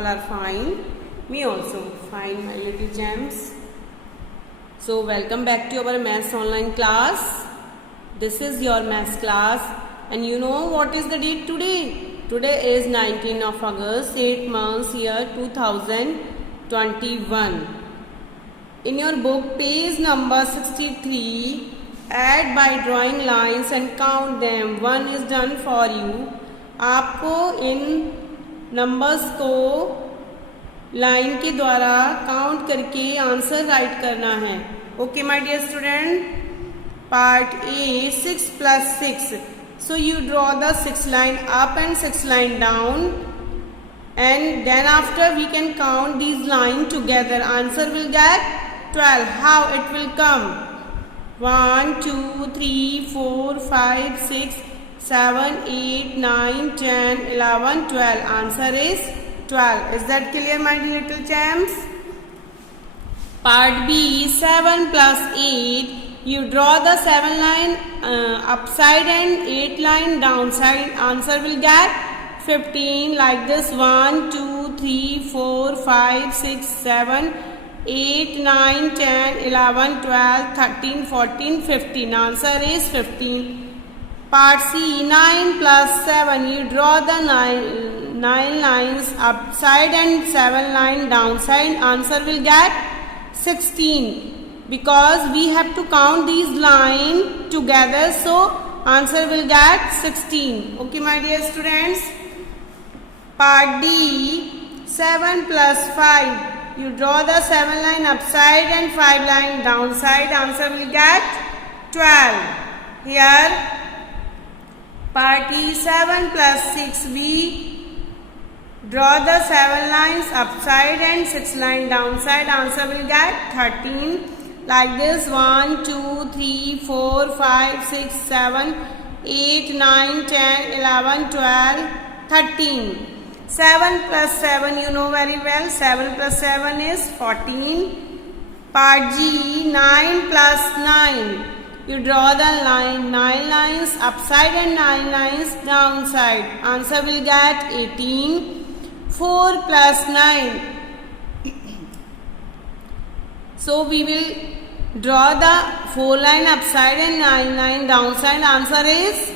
all are fine. Me also fine, my little gems. So welcome back to our maths online class. This is your maths class, and you know what is the date today? Today is 19th of August, 8 months, year 2021. In your book, page number 63, add by drawing lines and count them. One is done for you. आपको इन numbers को line के द्वारा count करके answer write करना है. Okay my dear student. Part A 6 plus 6. So you draw the 6 line up and 6 line down, and then after we can count these lines together. Answer will get 12. How it will come? 1 2 3 4 5 6 7 8 9 10 11 12. Answer is 12. Is that clear, my dear little champs? Part B 7 plus 8. You draw the 7 line upside and 8 line downside. Answer will get 15 like this. 1 2 3 4 5 6 7 8 9 10 11 12 13 14 15. Answer is 15. Part C 9 plus 7. You draw the 9 lines upside and 7 line downside. Answer will get 16, because we have to count these lines together, so answer will get 16. Okay my dear students. Part D 7 plus 5. You draw the 7 line upside and 5 line downside. Answer will get 12. Here part E 7 plus 6. We draw the 7 lines upside and 6 line downside. Answer will get 13 like this. 1 2 3 4 5 6 7 8 9 10 11 12 13. 7 plus 7 you know very well. 7 plus 7 is 14. Part G 9 plus 9. You draw the 9 lines upside and 9 lines downside. Answer will get 18. 4 plus 9. So we will draw the 4 line upside and 9 line downside. Answer is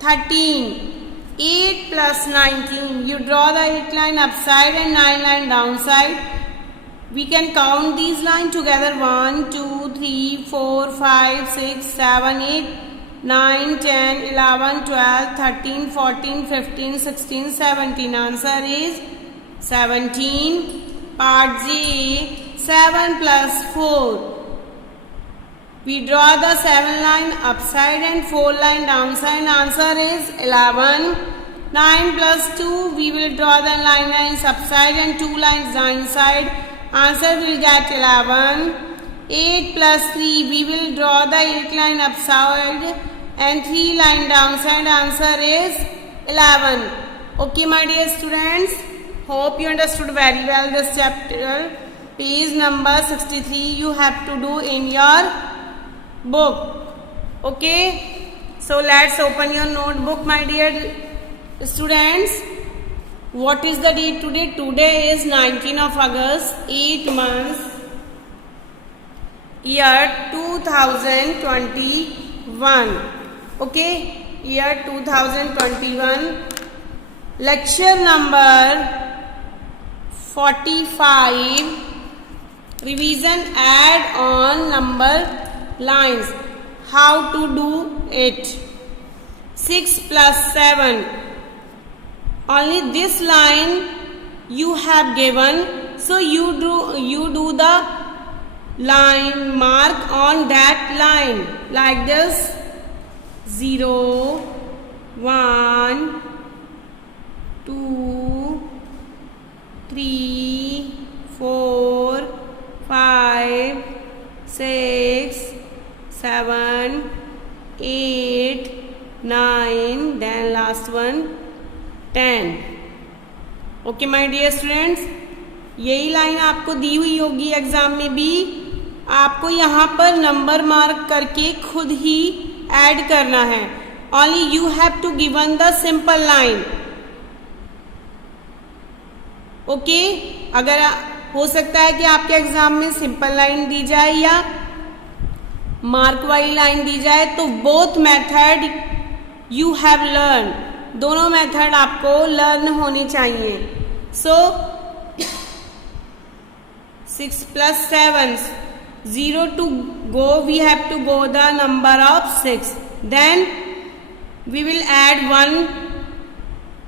13. 8 plus 19. You draw the 8 line upside and 9 line downside. We can count these lines together. 1 2 3 4 5 6 7 8 9 10 11 12 13 14 15 16 17. Answer is 17. Part J 7 plus 4. We draw the 7 line upside and 4 line downside. Answer is 11. 9 plus 2. We will draw the 9 lines upside and 2 lines downside. Answer will get 11. 8 plus 3. We will draw the 8 line upside and 3 line downside. Answer is 11. Okay my dear students, hope you understood very well this chapter. Page number 63 you have to do in your book. Okay, so let's open your notebook my dear students. What is the date today? Today is 19th of August, 8 months, year 2021. Okay, year 2021. Lecture number 45. Revision add on number lines. How to do it? 6 plus 7. Only this line you have given, so you do the line mark on that line like this. 0 1 2 3 4 5 6 7 8 9, then last one 10. Okay my dear students, यही line आपको दी हुई होगी exam में भी. आपको यहाँ पर नंबर मार्क करके खुद ही ऐड करना है. Only you have to given the simple line. Okay, अगर हो सकता है कि आपके एग्जाम में सिंपल लाइन दी जाए या मार्क वाली लाइन दी जाए, तो both method you have learn, दोनों मेथड आपको लर्न होनी चाहिए। सो 6 + 7, 0 to go, we have to go the number of 6, then we will add 1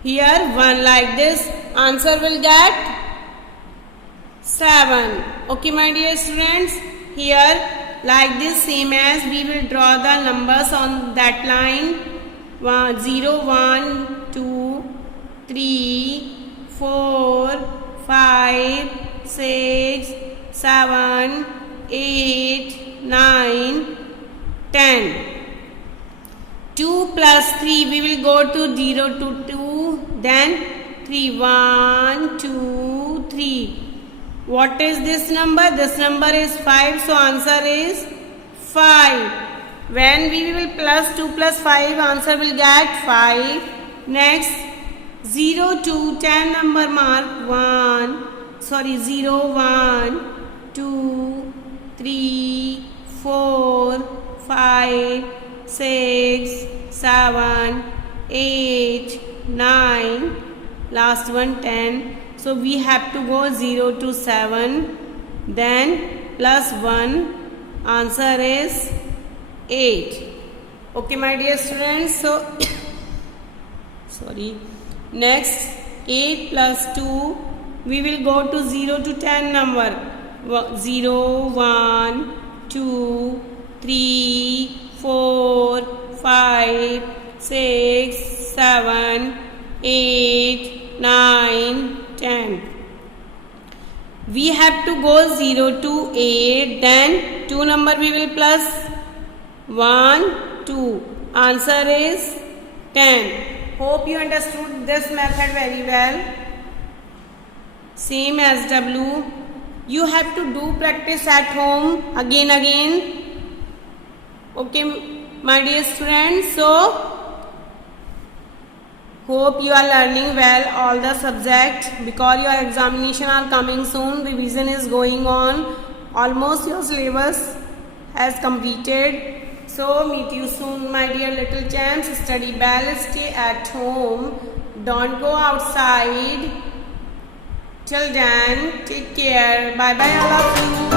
here, 1 like this, answer will get 7. Okay my dear students, here like this, same as we will draw the numbers on that line, 0 1 2 3 4 5 6 7 8 9 10. 2 + 3, we will go to 0 to 2, then 3 1 2 3. What is this number? This number is 5, so answer is 5. When we will plus 2 + 5, answer will get 5. Next 0 to 10 number mark, 0 1 2 3 4 5 6 7 8 9, last one 10. So we have to go 0 to 7, then plus 1, answer is 8. Okay my dear students, so sorry, next 8 + 2, we will go to 0 to 10 number, 0 1 2 3 4 5 6 7 8 9 10. We have to go 0 to 8, then 2 number we will plus 1 2, answer is 10. Hope you understood this method very well. Same as W, you have to do practice at home again. Okay my dear students, so hope you are learning well all the subject, because your examination are coming soon, revision is going on, almost your syllabus has completed. So meet you soon my dear little champs. Study well, stay at home, don't go outside. Till then, take care, bye bye all of you.